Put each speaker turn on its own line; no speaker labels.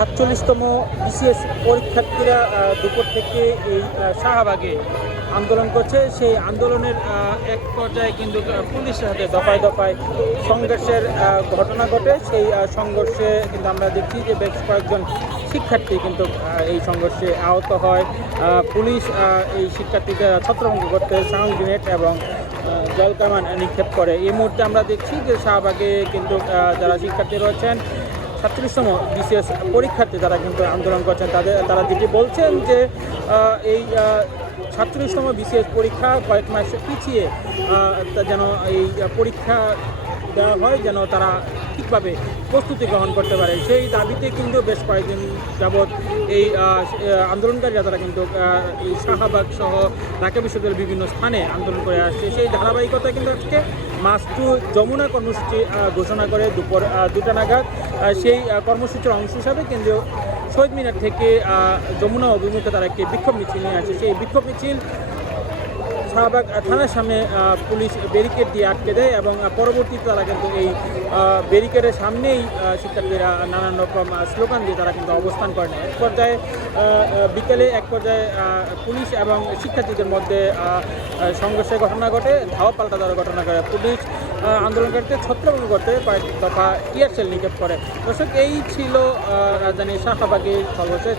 সাতচল্লিশতম বিসিএস পরীক্ষার্থীরা দুপুর থেকে এই শাহবাগে আন্দোলন করছে। সেই আন্দোলনের এক পর্যায়ে কিন্তু পুলিশের হাতে দফায় দফায় সংঘর্ষের ঘটনা ঘটে। সেই সংঘর্ষে কিন্তু আমরা দেখছি যে বেশ কয়েকজন শিক্ষার্থী কিন্তু এই সংঘর্ষে আহত হয়। পুলিশ এই শিক্ষার্থীদের ছত্রভঙ্গ করতে সাউন্ড গ্রেনেড এবং আহ, জল কামান নিক্ষেপ করে। এই মুহূর্তে আমরা দেখছি যে শাহবাগে কিন্তু যারা শিক্ষার্থী রয়েছেন সাতত্রিশতম বিসিএস পরীক্ষার্থী তারা কিন্তু আন্দোলন করছেন, তাদের, তারা যেটি বলছেন যে এই সাতচল্লিশতম বিসিএস পরীক্ষা কয়েক মাস পিছিয়ে যেন এই পরীক্ষা দেওয়া হয়, যেন তারা ঠিকভাবে প্রস্তুতি গ্রহণ করতে পারে। সেই দাবিতে কিন্তু বেশ কয়েকদিন যাবৎ এই আন্দোলনকারীরা তারা কিন্তু এই শাহবাগ সহ ঢাকা বিশ্ববিদ্যালয়ের বিভিন্ন স্থানে আন্দোলন করে আসছে। সেই ধারাবাহিকতা কিন্তু আজকে মাস টু যমুনা কর্মসূচি ঘোষণা করে দুপুর দুটা নাগাদ। সেই কর্মসূচির অংশ হিসাবে কেন্দ্রীয় শহীদ মিনার থেকে যমুনা অভিমুখে তারা একটি বিক্ষোভ মিছিল নিয়ে আসে। সেই বিক্ষোভ মিছিল শাহবাগ থানার সামনে পুলিশ ব্যারিকেড দিয়ে আটকে দেয় এবং পরবর্তীতে তারা কিন্তু এই ব্যারিকেডের সামনেই শিক্ষার্থীরা নানান রকম স্লোগান দিয়ে তারা কিন্তু অবস্থান করে করেন। এক পর্যায়ে বিকেলে এক পর্যায়ে পুলিশ এবং শিক্ষার্থীদের মধ্যে সংঘর্ষের ঘটনা ঘটে ধাওয়া পাল্টা দেওয়ার ঘটনা ঘটে। পুলিশ আন্দোলনকারীদের ছত্রভঙ্গ করতে কয়েক দফা ইয়ারসেল নিক্ষেপ করে। দর্শক এই ছিল আহ, রাজধানীর শাহবাগের সর্বশেষ।